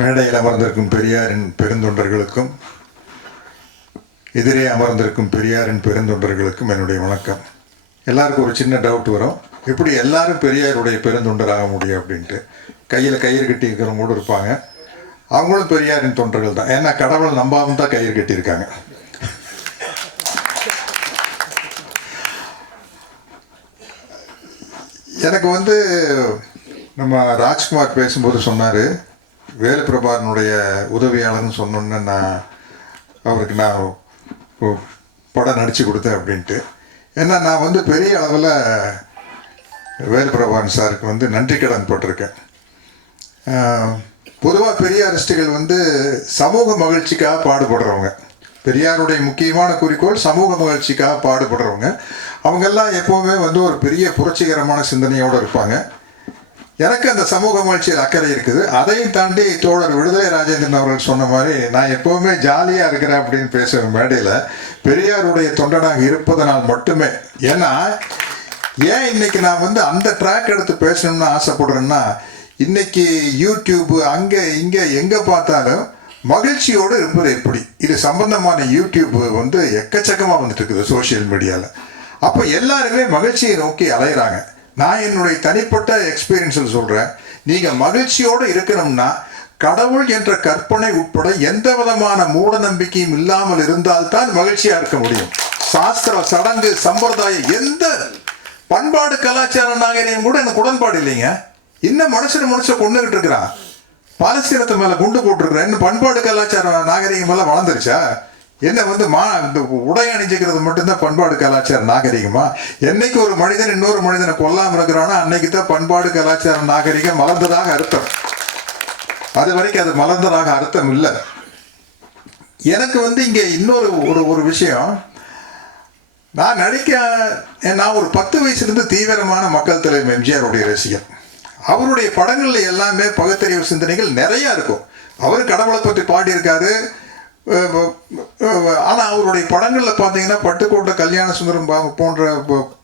மேடையில் அமர்ந்திருக்கும் பெரியாரின் பெருந்தொண்டர்களுக்கும் எதிரே அமர்ந்திருக்கும் பெரியாரின் பெருந்தொண்டர்களுக்கும் என்னுடைய வணக்கம். எல்லாருக்கும் ஒரு சின்ன டவுட் வரும், எப்படி எல்லாரும் பெரியாருடைய பெருந்தொண்டராக முடியும் அப்படின்ட்டு. கையில் கயிறு கட்டி இருக்கிறவங்க கூட இருப்பாங்க, அவங்களும் பெரியாரின் தொண்டர்கள் தான். ஏன்னா கடவுள் நம்பாமல் தான் கயிறு கட்டியிருக்காங்க. எனக்கு நம்ம ராஜ்குமார் பேசும்போது சொன்னார், வேலுப்பிரபாரனுடைய உதவியாளர்னு சொன்னோன்னு அவருக்கு நான் படம் நடித்து கொடுத்தேன் அப்படின்ட்டு. ஏன்னா நான் பெரிய அளவில் வேலுப்பிரபாரன் சாருக்கு நன்றி கடன் போட்டிருக்கேன். பொதுவாக பெரியாரிஸ்டுகள் சமூக மகிழ்ச்சிக்காக பாடுபடுறவங்க. பெரியாருடைய முக்கியமான குறிக்கோள் சமூக மகிழ்ச்சிக்காக பாடுபடுறவங்க. அவங்கெல்லாம் எப்போவுமே ஒரு பெரிய புரட்சிகரமான சிந்தனையோடு இருப்பாங்க. எனக்கு அந்த சமூக மகிழ்ச்சியில் அக்கறை இருக்குது. அதையும் தாண்டி தோழர் விடுதலை ராஜேந்திரன் அவர்கள் சொன்ன மாதிரி நான் எப்போவுமே ஜாலியாக இருக்கிறேன் அப்படின்னு பேசுகிற மேடையில் பெரியாருடைய தொண்டனாக இருப்பதனால் மட்டுமே. ஏன்னா ஏன் இன்னைக்கு நான் அந்த ட்ராக் எடுத்து பேசணும்னு ஆசைப்படுறேன்னா, இன்னைக்கு யூடியூப்பு அங்கே இங்கே எங்கே பார்த்தாலும் மகிழ்ச்சியோடு இருப்பது எப்படி, இது சம்பந்தமான யூடியூப் எக்கச்சக்கமாக வந்துட்டு இருக்குது சோசியல் மீடியாவில். அப்போ எல்லாருமே மகிழ்ச்சியை நோக்கி அலையிறாங்க. நான் என்னுடைய தனிப்பட்ட எக்ஸ்பீரியன்ஸில் சொல்கிறேன், நீங்கள் மகிழ்ச்சியோடு இருக்கணும்னா கடவுள் என்ற கற்பனை உட்பட எந்த விதமான மூட நம்பிக்கையும் இல்லாமல் இருந்தால்தான் மகிழ்ச்சியாக இருக்க முடியும். சாஸ்திர சடங்கு சம்பிரதாயம் எந்த பண்பாடு கலாச்சார நாகரிகம் கூட எனக்கு உடன்பாடு இல்லைங்க. இன்னும் மனுஷனை கொண்டுகிட்டு இருக்கிறான், பாலஸ்தீனத்து மேலே குண்டு போட்டுருக்குறேன். இன்னும் பண்பாடு கலாச்சார நாகரிகம் எல்லாம் வளர்ந்துருச்சா? என்ன இந்த உடை அணிஞ்சிக்கிறது மட்டும்தான் பண்பாடு கலாச்சார நாகரிகமா? என்னைக்கு ஒரு மனிதன் இன்னொரு மனிதனை கொல்லாமல் இருக்கிறானோ அன்னைக்கு தான் பண்பாடு கலாச்சார நாகரிகம் மலர்ந்ததாக அர்த்தம். அது வரைக்கும் அது மலர்ந்ததாக அர்த்தம் இல்லை. எனக்கு இங்கே இன்னொரு ஒரு விஷயம், நான் ஒரு 10 வயசுலேருந்து தீவிரமான மக்கள் தலைவர் எம்ஜிஆருடைய ரசிகர். அவருடைய படங்கள்ல எல்லாமே பகுத்தறிவு சிந்தனைகள் நிறையா இருக்கும். அவர் கடவுளை பற்றி பாடியிருக்காரு. ஆனால் அவருடைய படங்களில் பார்த்தீங்கன்னா பட்டுக்கோட்டை கல்யாண சுந்தரம் போன்ற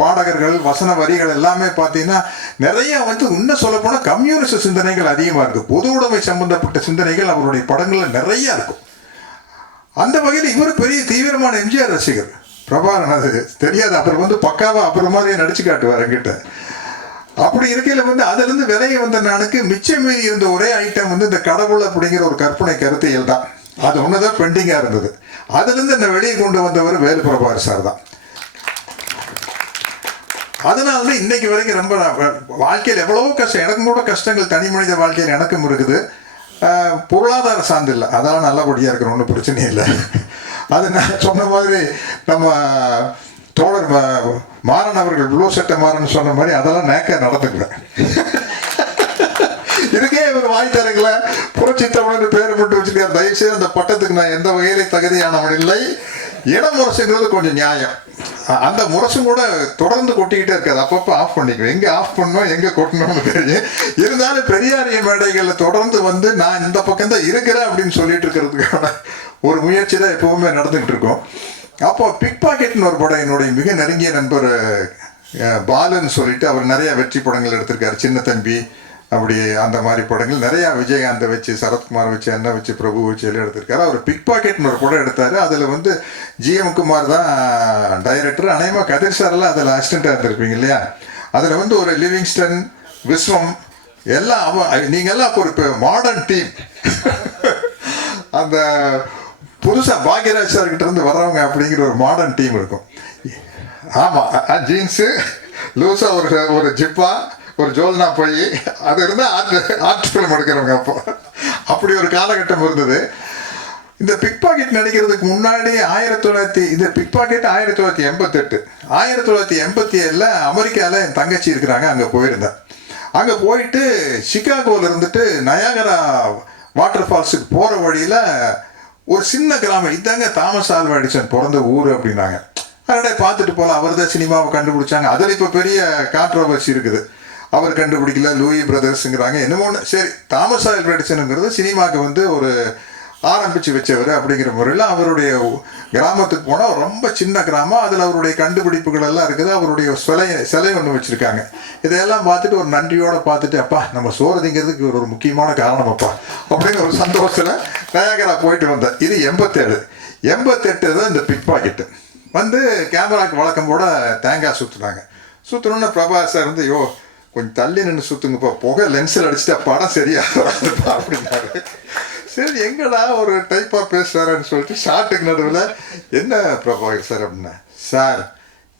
பாடகர்கள் வசன வரிகள் எல்லாமே பார்த்தீங்கன்னா நிறையா இன்னும் சொல்லப்போனால் கம்யூனிஸ்ட் சிந்தனைகள் அதிகமாக இருக்குது. பொது உடைமை சம்பந்தப்பட்ட சிந்தனைகள் அவருடைய படங்களில் நிறையா இருக்கும். அந்த வகையில் இவர் பெரிய தீவிரமான எம்ஜிஆர் ரசிகர். பிரபாரன் அது தெரியாது, அப்புறம் பக்காவாக அப்புறம் மாதிரியே நடிச்சு காட்டுவார் என்கிட்ட. அப்படி இருக்கையில் அதுலேருந்து விலையை நானுக்கு மிச்சம் மீறி இருந்த ஒரே ஐட்டம் இந்த கடவுள் அப்படிங்கிற ஒரு கற்பனை கருத்தியல் தான். அது ஒண்ணுதான் பெண்டிங்கா இருந்தது. அதுலேருந்து என்னை வெளியே கொண்டு வந்தவர் வேலுப்பிரபார் சார் தான். அதனால இன்னைக்கு வரைக்கும் ரொம்ப வாழ்க்கையில் எவ்வளவோ கஷ்டம், எனக்கும் கூட கஷ்டங்கள் தனி மனித வாழ்க்கையில் எனக்கும் இருக்குது. பொருளாதார சார்ந்து இல்லை, அதெல்லாம் நல்லபடியாக இருக்கிற ஒன்றும் பிரச்சனை இல்லை. அது நான் சொன்ன மாதிரி நம்ம தோழர் மாறன் அவர்கள் ப்ளூ சட்டை மாறன் சொன்ன மாதிரி அதெல்லாம் நேக்க நடந்துக்குவேன். இதுக்கே இவர் வாய் தரங்கள புரட்சி தமிழ் பேர் மட்டும் வச்சிருக்காரு. தயவுசெய்து அந்த பட்டத்துக்கு நான் எந்த வகையிலே தகுதியானவன் இல்லை. இட முரசுங்கிறது கொஞ்சம் நியாயம். அந்த முரசும் கூட தொடர்ந்து கொட்டிக்கிட்டே இருக்காது, அப்பப்போ ஆஃப் பண்ணிக்குவேன். எங்கே ஆஃப் பண்ணணும் எங்கே கொட்டணும்னு தெரியும். இருந்தாலும் பெரியாரிய மேடைகளில் தொடர்ந்து நான் இந்த பக்கம் தான் இருக்கிறேன் அப்படின்னு சொல்லிட்டு இருக்கிறதுக்கான ஒரு முயற்சி தான் எப்பவுமே நடந்துகிட்டு இருக்கோம். அப்போ பிக் பாக்கெட்னு ஒரு படம் என்னுடைய மிக நெருங்கிய நண்பர் பாலுன்னு சொல்லிட்டு அவர் நிறைய வெற்றி படங்கள் எடுத்திருக்காரு. சின்ன தம்பி அப்படி அந்த மாதிரி படங்கள் நிறையா விஜயகாந்தை வச்சு, சரத்குமார் வச்சு, அண்ணா வச்சு, பிரபு வச்சு எல்லாம் எடுத்திருக்காரு. அவர் பிக் பாக்கெட்னு ஒரு படம் எடுத்தார். அதில் ஜிஎம் குமார் தான் டைரக்டர். அநேகமாக கதிர் சாரெல்லாம் அதில் அசிஸ்டண்ட்டாக இருந்திருப்பீங்க இல்லையா? அதில் ஒரு லிவிங்ஸ்டன், விஸ்வம் எல்லாம் நீங்கள்லாம் ஒரு மாடர்ன் டீம். அந்த புதுசாக பாக்யராஜ் சார்கிட்ட இருந்து வர்றவங்க அப்படிங்கிற ஒரு மாடர்ன் டீம் இருக்கும். ஆமாம், ஜீன்ஸு லூஸாக ஒரு ஜிப்பா, ஒரு ஜோல்னா போய் அது இருந்தால் ஆர்ட் ஃபிலிம் எடுக்கிறவங்க. அப்படி ஒரு காலகட்டம் இருந்தது. இந்த பிக் பாக்கெட் நடிக்கிறதுக்கு முன்னாடி இந்த பிக் பாக்கெட் 1988, 1987 அமெரிக்காவில் என் தங்கச்சி இருக்கிறாங்க. அங்கே போயிருந்தேன். அங்கே போயிட்டு சிகாகோவில் இருந்துட்டு நயாகரா வாட்டர் ஃபால்ஸுக்கு போகிற வழியில் ஒரு சின்ன கிராமம், இதாங்க தாமஸ் ஆல்வா எடிசன் பிறந்த ஊர் அப்படின்னாங்க. அதோட பார்த்துட்டு போகலாம், அவர் தான் சினிமாவை கண்டுபிடிச்சாங்க. அதில் இப்போ பெரிய கான்ட்ரோவர்சி இருக்குது. அவர் கண்டுபிடிக்கல, லூயி பிரதர்ஸுங்கிறாங்க, என்னமோ. சரி, தாமஸ் ஆல்வா எடிசனுங்கிறது சினிமாவுக்கு ஒரு ஆரம்பித்து வச்சவர் அப்படிங்கிற முறையில் அவருடைய கிராமத்துக்கு போனால் ரொம்ப சின்ன கிராமம். அதில் அவருடைய கண்டுபிடிப்புகள் எல்லாம் இருக்குது. அவருடைய சிலை ஒன்று வச்சுருக்காங்க. இதையெல்லாம் பார்த்துட்டு ஒரு நன்றியோடு பார்த்துட்டு, அப்பா நம்ம சோறுதிங்கிறதுக்கு ஒரு முக்கியமான காரணம் அப்பா அப்படிங்கிற ஒரு சந்தோஷத்தில் நயாகரா போயிட்டு வந்தேன். இது 88 தான் இந்த பிக் பாக்கெட்டு வந்து கேமராவுக்கு வழக்கம் போட தேங்காய் சுற்றுனாங்க. சுற்றணுன்னு பிரபாஸ் சார் வந்து, கொஞ்சம் தள்ளி நின்று சுற்றுங்கப்பா, புகை லென்ஸில் அடிச்சுட்டா படம் சரியா வராதுப்பா அப்படின்னாரு. சரி எங்கடா ஒரு டைப்பாக பேசுகிறாருன்னு சொல்லிட்டு ஷார்ட்டுக்கு நடுவில், என்ன பிரபாகர் சார் அப்படின்னா, சார்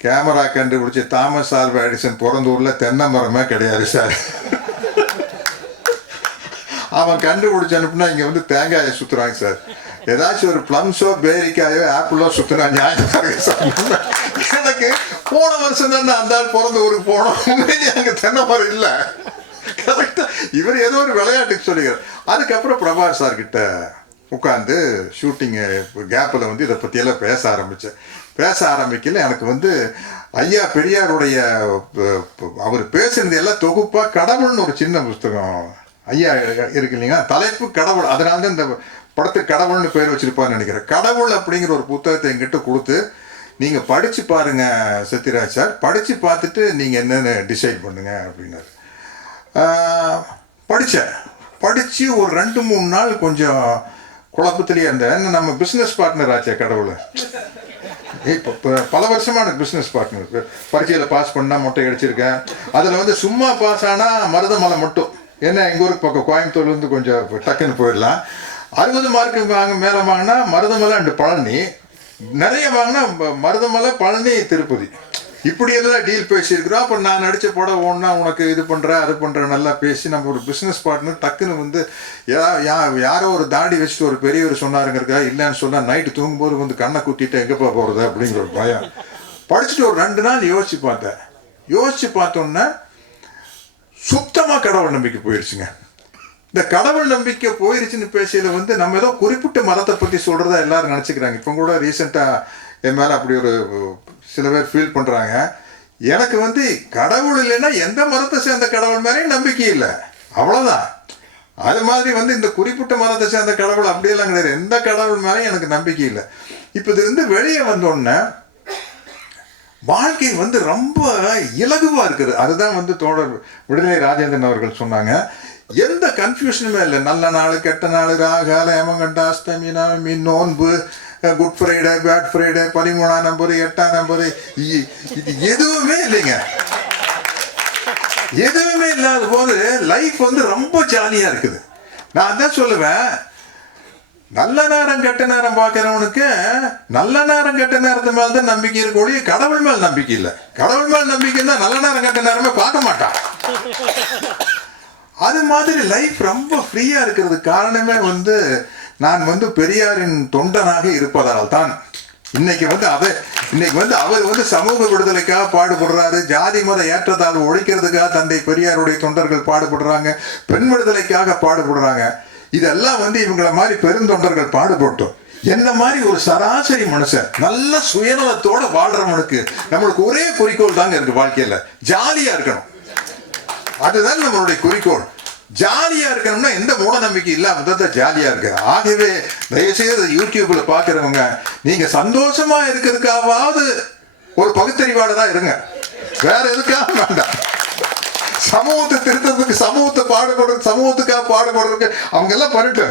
கேமரா கண்டுபிடிச்சி தாமஸ் ஆல்வா எடிசன் பிறந்த ஊரில் தென்னை மரமே கிடையாது சார். அவன் கண்டுபிடிச்சி அனுப்புனா இங்கே வந்து தேங்காயை சுற்றுறாங்க சார். ஏதாச்சும் ஒரு ப்ளம்ஸோ பேரிக்காயோ ஆப்பிளோ சுற்றினா நியாயமாக இருக்கு சார். எனக்கு போன வருஷம் தான் அந்த ஆள் பிறந்த ஊருக்கு போனோம், உண்மையிலேயே அங்கே தென்னை மரம் இல்லை. கரெக்டாக இவர் ஏதோ ஒரு விளையாட்டுக்கு சொல்லிக்கிறார். அதுக்கப்புறம் பிரபாஸ் சார்கிட்ட உட்காந்து ஷூட்டிங்கு கேப்பில் வந்து இதை பற்றியெல்லாம் பேச ஆரம்பிக்கல. எனக்கு வந்து ஐயா பெரியாருடைய அவர் பேசுனது எல்லாம் தொகுப்பாக கடவுள்னு ஒரு சின்ன புஸ்தகம் ஐயா இருக்கு இல்லைங்களா, தலைப்பு கடவுள். அதனால தான் இந்த படத்துக்கு கடவுள்னு பேர் வச்சிருப்பான்னு நினைக்கிறேன். கடவுள் அப்படிங்கிற ஒரு புத்தகத்தை எங்கிட்ட கொடுத்து, நீங்கள் படித்து பாருங்கள் சத்யராஜ் சார், படித்து பார்த்துட்டு நீங்கள் என்னென்னு டிசைட் பண்ணுங்க அப்படின்னாரு. படித்து ஒரு 2-3 நாள் கொஞ்சம் குழப்பத்திலேயே இருந்தேன். நம்ம பிஸ்னஸ் பார்ட்னர் ஆச்சே கடவுள். இப்போ பல வருஷமான பிஸ்னஸ் பார்ட்னர். பரீட்சையில் பாஸ் பண்ணால் மொட்டை அடிச்சிருக்கேன். அதில் வந்து சும்மா பாஸ் ஆனால் மருதமலை மட்டும், ஏன்னா எங்கள் ஊருக்கு பக்கம் கோயம்புத்தூர்லேருந்து கொஞ்சம் டக்குன்னு போயிடலாம். 60 மார்க்கு மேலே வாங்கினா மருதமலை அண்டு பழனி, நிறைய வாங்கினா மருதமலை பழனி திருப்பதி, இப்படியெல்லாம் டீல் பேசியிருக்கிறோம். அப்புறம் நான் நடித்த படம் ஒன்றா உனக்கு இது பண்ணுறேன் அது பண்ணுறேன் நல்லா பேசி நம்ம ஒரு பிஸ்னஸ் பார்ட்னர் டக்குன்னு வந்து யாரோ ஒரு தாடி வச்சுட்டு ஒரு பெரியவர் சொன்னாருங்கிறக்கா இல்லைன்னு சொன்னால் நைட்டு தூங்கும்போது வந்து கண்ணை குத்திட்டு எங்கேப்பா போகிறது அப்படிங்கிற ஒரு பயம். படிச்சுட்டு ஒரு 2 நாள் யோசித்து பார்த்தோன்னே சுத்தமாக கடவுள் நம்பிக்கை போயிடுச்சுங்க. இந்த கடவுள் நம்பிக்கை போயிடுச்சுன்னு பேசியில் வந்து நம்ம ஏதோ குறிப்பிட்ட மதத்தை பற்றி சொல்கிறதா எல்லாரும் நினச்சிக்கிறாங்க. இப்போ கூட ரீசெண்டாக என் மேலே அப்படி ஒரு சில பேர் ஃபீல் பண்ணுறாங்க. எனக்கு வந்து கடவுள் இல்லைன்னா எந்த மதத்தை சேர்ந்த கடவுள் மேலேயும் நம்பிக்கை இல்லை, அவ்வளோதான். அது மாதிரி வந்து இந்த குறிப்பிட்ட மதத்தை சேர்ந்த கடவுள் அப்படியெல்லாம் கிடையாது, எந்த கடவுள் மேலேயும் எனக்கு நம்பிக்கை இல்லை. இப்போ இதுலேருந்து வெளியே வந்தோடனே வாழ்க்கை வந்து ரொம்ப இலகுவாக இருக்குது. அதுதான் வந்து தோழர் விடுதலை ராஜேந்திரன் அவர்கள் சொன்னாங்க. எந்த கன்ஃபியூஷனுமே இல்லை. நல்ல நாள் கெட்ட நாள், ராகால ஏமங்கண்ட அஷ்டமி நவமி நோன்பு, குட் ஃப்ரைடே பேட் ஃப்ரைடே, 13ஆம் நம்பர் 8ஆம் நம்பர், இது எதுவுமே இல்லைங்க. எதுவுமே இல்லாத போது லைஃப் வந்து ரொம்ப ஜாலியாக இருக்குது. நான் தான் சொல்லுவேன், நல்ல நேரம் கெட்ட நேரம் பார்க்குறவனுக்கு நல்ல நேரம் கெட்ட நேரத்து மேலே தான் நம்பிக்கை இருக்கக்கூடிய, கடவுள் மேல் நம்பிக்கை இல்லை. கடவுள் மேல் நம்பிக்கைன்னா நல்ல நேரம் கெட்ட நேரமே பார்க்க மாட்டான். அது மாதிரி லைஃப் ரொம்ப ஃப்ரீயாக இருக்கிறதுக்கு காரணமே வந்து நான் வந்து பெரியாரின் தொண்டனாக இருப்பதால் தான். இன்னைக்கு வந்து அவர் வந்து சமூக விடுதலைக்காக பாடுபடுறாரு, ஜாதி மத ஏற்றத்தாழ்வு ஒழிக்கிறதுக்காக தந்தை பெரியாருடைய தொண்டர்கள் பாடுபடுறாங்க, பெண் விடுதலைக்காக பாடுபடுறாங்க. இதெல்லாம் வந்து இவங்களை மாதிரி பெருந்தொண்டர்கள் பாடுபட்டோம். என்ன மாதிரி ஒரு சராசரி மனுஷன் நல்ல சுயநலத்தோட வாழ்றவனுக்கு நம்மளுக்கு ஒரே குறிக்கோள் தாங்க இருக்கு வாழ்க்கையில, ஜாலியா இருக்கணும். அதுதான் நம்மளுடைய குறிக்கோள். ஜாலியா இருக்கணும்னா எந்த மூட நம்பிக்கை இல்லாம தான் ஜாலியா இருக்கு. ஆகவே தயவுசெய்து யூடியூப்ல பாக்குறவங்க, நீங்க சந்தோஷமா இருக்கிறதுக்காவது ஒரு பகுத்தறிவாளரா இருங்க, வேற எதுக்காக வேண்டாம். சமூகத்தை திருத்தறதுக்கு, சமூகத்துக்காக பாடுபடுறதுக்கு அவங்க எல்லாம் பண்ணிட்டு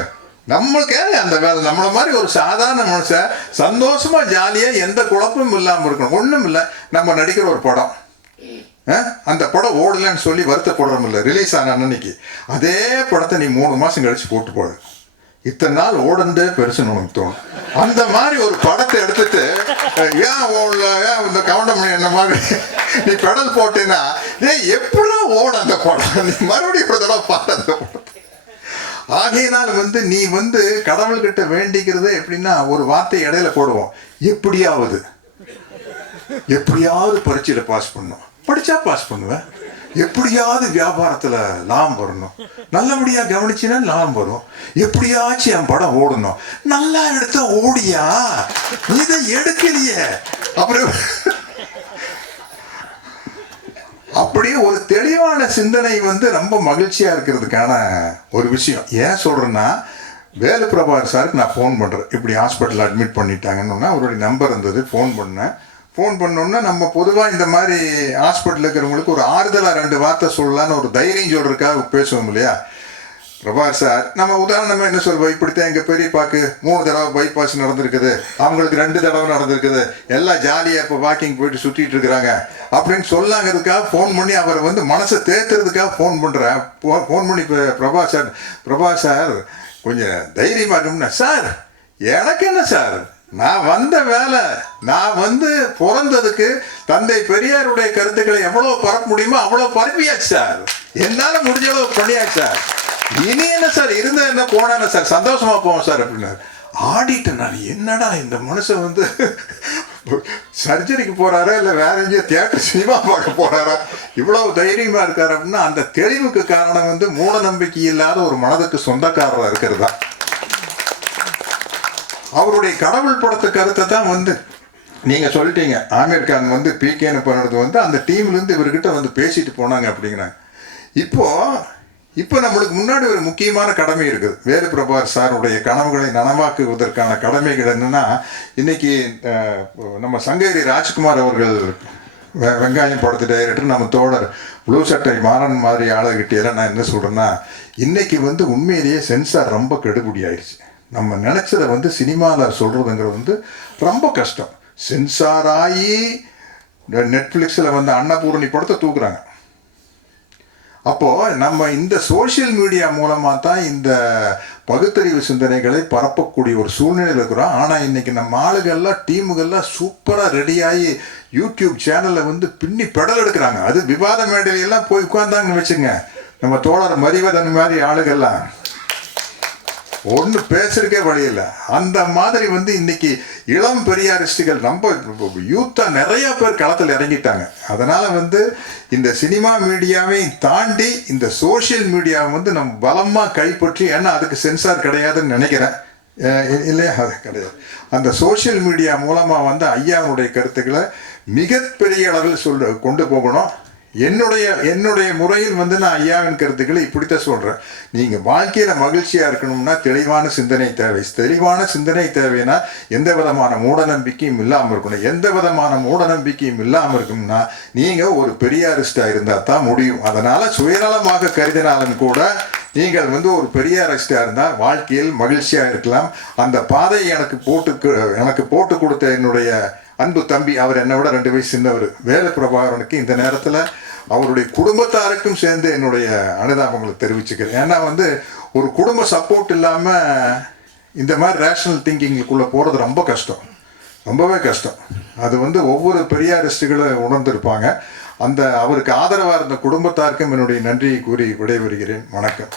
நம்மளுக்கே அந்த வேலை. நம்மள மாதிரி ஒரு சாதாரண மனுஷன் சந்தோஷமா ஜாலியா எந்த குழப்பமும் இல்லாம இருக்கணும். ஒண்ணும் இல்லை, நம்ம நடிக்கிற ஒரு படம், அந்த படம் ஓடலன்னு சொல்லி வருத்தப்படுறோம் இல்லை, ரிலீஸ் ஆன அன்னைக்கு அதே படத்தை நீ 3 மாசம் கழிச்சு போட்டு போடு, இத்தனை நாள் ஓடந்தே பெருசுன்னு உனக்கு தோணும். அந்த மாதிரி ஒரு படத்தை எடுத்துட்டு ஏன் இந்த கவுண்டமணி என்ன மாதிரி நீ பெடல் போட்டேன்னா எப்படிலாம் ஓட அந்த படம், நீ மறுபடியும் ஒரு தடவை பாரு அந்த படம். ஆகையினால் வந்து நீ வந்து கடவுள்கிட்ட வேண்டிக்கிறது எப்படின்னா, ஒரு வார்த்தை இடையில போடுவோம், எப்படியாவது பரீட்சையில பாஸ் பண்ணும், படிச்சா பாஸ் பண்ணுவேன், எப்படியாவது வியாபாரத்துல லாபம் வரணும், நல்லபடியா கவனிச்சுன்னா லாபம் வரும், எப்படியாச்சும் என் படம் ஓடணும், நல்லா எடுத்தா ஓடியா, இதை எடுக்கலையே. அப்புறம் அப்படியே ஒரு தெளிவான சிந்தனை வந்து ரொம்ப மகிழ்ச்சியா இருக்கிறதுக்கான ஒரு விஷயம். ஏன் சொல்றேன்னா, வேலு பிரபாகர் சாருக்கு நான் ஃபோன் பண்ணுறேன், இப்படி ஹாஸ்பிட்டலில் அட்மிட் பண்ணிட்டாங்கன்னு. அவருடைய நம்பர் இருந்தது, ஃபோன் பண்ணேன். ஃபோன் பண்ணோன்னா நம்ம பொதுவாக இந்த மாதிரி ஹாஸ்பிட்டலில் இருக்கிறவங்களுக்கு ஒரு ஆறுதலாக 2 வார்த்தை சொல்லலான்னு ஒரு தைரியம் சொல்கிறதுக்காக பேசுவோம் இல்லையா. பிரபாகர் சார் நம்ம உதாரணமாக என்ன சொல்வோம், இப்படித்தான் எங்கள் பெரியப்பாக்கு 3 தடவை பைபாஸ் நடந்திருக்குது, அவங்களுக்கு 2 தடவை நடந்திருக்குது, எல்லாம் ஜாலியாக இப்போ வாக்கிங் போயிட்டு சுற்றிட்டு இருக்கிறாங்க அப்படின்னு சொல்லாங்கிறதுக்காக ஃபோன் பண்ணி அவரை வந்து மனசை தேத்துறதுக்காக ஃபோன் பண்ணுறேன். ஃபோன் பண்ணி இப்போ பிரபாகர் சார் கொஞ்சம் தைரியமாக இருக்கும்னா, சார் எனக்கு என்ன சார், நான் வந்த வேலை, நான் வந்து பிறந்ததுக்கு தந்தை பெரியாருடைய கருத்துக்களை எவ்வளோ பரப்ப முடியுமோ அவ்வளோ பரப்பியாச்சு சார், என்னால் முடிஞ்ச அளவு பண்ணியாச்சு சார், இனி என்ன சார் இருந்தா என்ன போனா சார், சந்தோஷமா போவோம் சார் அப்படின்னாரு. ஆடிட்டேன் நான், என்னடா இந்த மனுஷன் வந்து சர்ஜரிக்கு போறாரா இல்லை வேற எங்கேயோ தியேட்டர் சினிமா பார்க்க போறாரா, இவ்வளவு தைரியமா இருக்காரு அப்படின்னா அந்த தெளிவுக்கு காரணம் வந்து மூட நம்பிக்கை இல்லாத ஒரு மனதுக்கு சொந்தக்காரராக இருக்கிறது தான். அவருடைய கடவுள் படத்து கருத்தை தான் வந்து நீங்கள் சொல்லிட்டீங்க, ஆமீர் கான் வந்து பிகேன்னு பண்ணுறது வந்து அந்த டீம்லேருந்து இவர்கிட்ட வந்து பேசிட்டு போனாங்க அப்படிங்கிறாங்க. இப்போ நம்மளுக்கு முன்னாடி ஒரு முக்கியமான கடமை இருக்குது. வேலு பிரபாகர் சாருடைய கனவுகளை நனவாக்குவதற்கான கடமைகள் என்னென்னா, இன்றைக்கி நம்ம சங்ககிரி ராஜ்குமார் அவர்கள் வெங்காயம் படத்து டைரக்டர், நம்ம தோழர் ப்ளூ சட்டை மாறன் மாதிரி ஆளுகிட்டேலாம் நான் என்ன சொல்கிறேன்னா, இன்றைக்கி வந்து உண்மையிலேயே சென்சார் ரொம்ப கெடுபிடி ஆயிடுச்சு. நம்ம நினச்சதை வந்து சினிமாவில் சொல்கிறதுங்கிறது வந்து ரொம்ப கஷ்டம். சென்சார் ஆகி நெட்ஃப்ளிக்ஸில் வந்து அன்னபூரணி படத்தை தூக்குறாங்க. அப்போது நம்ம இந்த சோஷியல் மீடியா மூலமாக தான் இந்த பகுத்தறிவு சிந்தனைகளை பரப்பக்கூடிய ஒரு சூழ்நிலையில் இருக்கிறோம். ஆனால் இன்றைக்கி நம்ம ஆளுகள்லாம் டீமுகள்லாம் சூப்பராக ரெடியாகி யூடியூப் சேனலில் வந்து பின்னி பெடல் எடுக்கிறாங்க. அது விவாத மேடையிலெல்லாம் போய் உட்கார்ந்தாங்கன்னு வச்சுங்க, நம்ம தோழர் மதிவதன் மாதிரி ஆளுகள்லாம் ஒன்று பேசுறதுக்கே வழி இல்லை. அந்த மாதிரி வந்து இன்னைக்கு இளம் பெரியாரிஸ்டுகள் நம்ம யூத்தாக நிறைய பேர் களத்தில் இறங்கிட்டாங்க. அதனால் வந்து இந்த சினிமா மீடியாவை தாண்டி இந்த சோஷியல் மீடியாவை வந்து நம்ம பலமாக கைப்பற்றி, ஏன்னா அதுக்கு சென்சார் கிடையாதுன்னு நினைக்கிறேன் இல்லையா, அது கிடையாது. அந்த சோஷியல் மீடியா மூலமாக வந்து ஐயாவுடைய கருத்துக்களை மிகப்பெரிய அளவில் கொண்டு போகணும். என்னுடைய முறையில் வந்து நான் ஐயாவின் கருத்துக்களை இப்படித்தான் சொல்கிறேன். நீங்கள் வாழ்க்கையில் மகிழ்ச்சியாக இருக்கணும்னா தெளிவான சிந்தனை தேவை. தெளிவான சிந்தனை தேவைன்னா எந்த விதமான மூட நம்பிக்கையும் இல்லாமல் இருக்கணும். எந்த விதமான மூட நம்பிக்கையும் இல்லாமல் இருக்கணும்னா நீங்கள் ஒரு பெரியாரிஸ்டாக இருந்தால் தான் முடியும். அதனால் சுயநலமாக கருதினாலும் கூட நீங்கள் வந்து ஒரு பெரியாரிஸ்டாக இருந்தால் வாழ்க்கையில் மகிழ்ச்சியாக இருக்கலாம். அந்த பாதையை எனக்கு போட்டு கொடுத்த என்னுடைய அன்பு தம்பி, அவர் என்னை விட 2 வயசு சின்னவர், வேலு பிரபாகரனுக்கு இந்த நேரத்தில் அவருடைய குடும்பத்தாருக்கும் சேர்ந்து என்னுடைய அனுதாபங்களை தெரிவிச்சுக்கிறேன். ஏன்னா வந்து ஒரு குடும்ப சப்போர்ட் இல்லாமல் இந்த மாதிரி ரேஷனல் திங்கிங்குள்ளே போகிறது ரொம்ப கஷ்டம், ரொம்பவே கஷ்டம். அது வந்து ஒவ்வொரு பெரியாரிஸ்டுகளும் உணர்ந்திருப்பாங்க. அவருக்கு ஆதரவாக இருந்த குடும்பத்தாருக்கும் என்னுடைய நன்றியை கூறி விடைபெறுகிறேன். வணக்கம்.